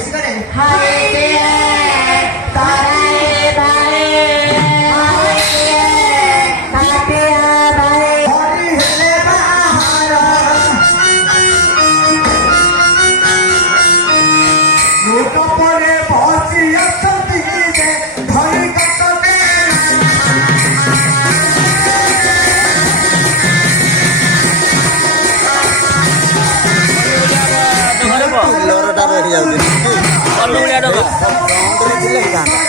시간에 하이디에 따라해 바에 하이디에 따라해 바에 머리 해봐라 눈꺼번에 버지였던 이제 덜 갔던 ଲୋରଟା ରହିଯାଉଛି ଫ୍ରଣ୍ଟରେ ଥିଲେ ହେଇଥାନ୍ତା।